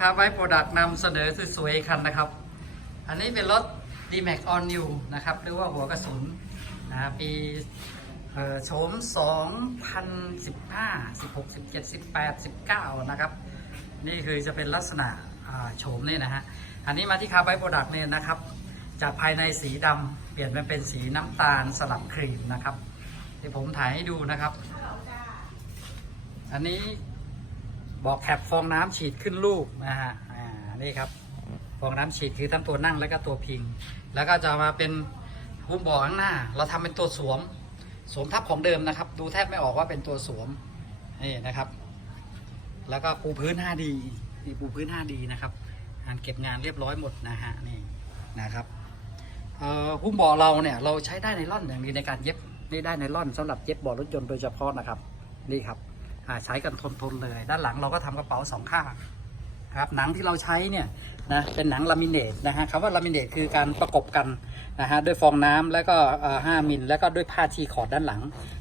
คาร์ไวโปรดักต์นำเสนอสวยๆคันนะครับ อันนี้เป็นรถ D-Max On New นะครับหรือว่าหัวกระสุนนะปีเอ่อโฉม 2015 16 17 18 19 นะครับ นี่คือจะเป็นลักษณะโฉมนี่นะฮะ อันนี้มาที่คาร์ไวโปรดักต์เนี่ยนะครับ จากภายในสีดำเปลี่ยนมาเป็นสีน้ำตาลสลับครีมนะครับเดี๋ยวผมถ่ายให้ดูนะครับ อันนี้ บอกแคปฟองน้ำฉีดขึ้นลูกนะฮะอ่านี่ครับ ฟองน้ำฉีดคือทั้งตัวนั่งและก็ตัวพิง แล้วก็จะมาเป็นหุ้มเบอข้างหน้า เราทำเป็นตัวสวม สวมทับของเดิมนะครับ ดูแทบไม่ออกว่าเป็นตัวสวมนี่นะครับ แล้วก็ปูพื้น 5D นี่ปูพื้น 5D นะครับงานเก็บงานเรียบร้อยหมดนะฮะนี่นะครับเอ่อหุ้มบาะเราเนี่ยเราใช้ได้ในร่อนอย่างดีในการเย็บนี่ได้ในร่อนสำหรับเย็บบาะรถยนต์โดยเฉพาะนะครับนี่ครับ ใช้กันทนๆเลย ด้านหลังเราก็ทำกระเป๋าสองข้างครับหนังที่เราใช้เนี่ยนะเป็นหนังลามิเนตนะฮะคำว่าลามิเนตคือการประกบกันนะฮะด้วยฟองน้ำแล้วก็เอ่อ5มิลแล้วก็ด้วยผ้าชีคอร์ดด้านหลัง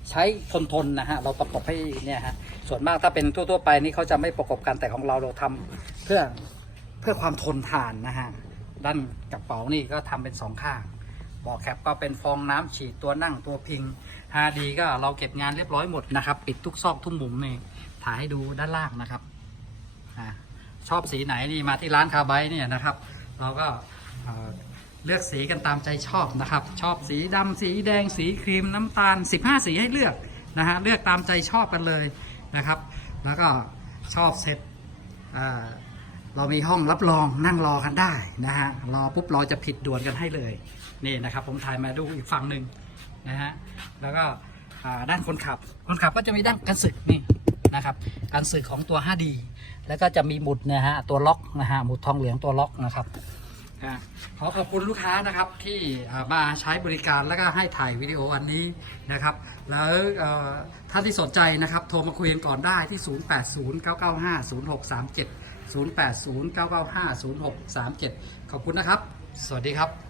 ใช้ทนๆนะฮะเราประกบให้เนี่ยฮะส่วนมากถ้าเป็นทั่วๆไปนี่เขาจะไม่ประกบกันแต่ของเราเราทำเพื่อเพื่อความทนทานนะฮะด้านกระเป๋านี่ก็ทำเป็นสองข้างบอแคปก็เป็นฟองน้ำฉีดตัวนั่งตัวพิง ฮาดีก็เราเก็บงานเรียบร้อยหมดนะครับ ปิดทุกซอกทุกมุมนี่ถ่ายให้ดูด้านล่างนะครับอชอบสีไหนนี่มาที่ร้านคาไบเนี่ยนะครับ เราก็เอ่อเลือกสีกันตามใจชอบนะครับ ชอบสีดำสีแดงสีครีมน้ำตาล 15 สีให้เลือกนะฮะเลือกตามใจชอบกันเลยนะครับ แล้วก็ชอบเสร็จเรามีห้องรับรองนั่งรอกันได้นะฮะรอปุ๊บเราจะผิดด่วนกันให้เลยนี่นะครับ ผมถ่ายมาดูอีกฝั่งหนึ่ง นะฮะแล้วก็ด้านคนขับ คนขับก็จะมีด้านกันสึกนี่นะครับการสึกของตัว 5D แล้วก็จะมีหมุดนะฮะตัวล็อกนะฮะหมุดทองเหลืองตัวล็อกนะครับขอขอบคุณลูกค้านะครับที่มาใช้บริการแล้วก็ให้ถ่ายวิดีโออันนี้นะครับ แล้วท่านที่สนใจนะครับ โทรมาคุยกันก่อนได้ที่ 0809950637 0809950637 ขอบคุณนะครับ สวัสดีครับ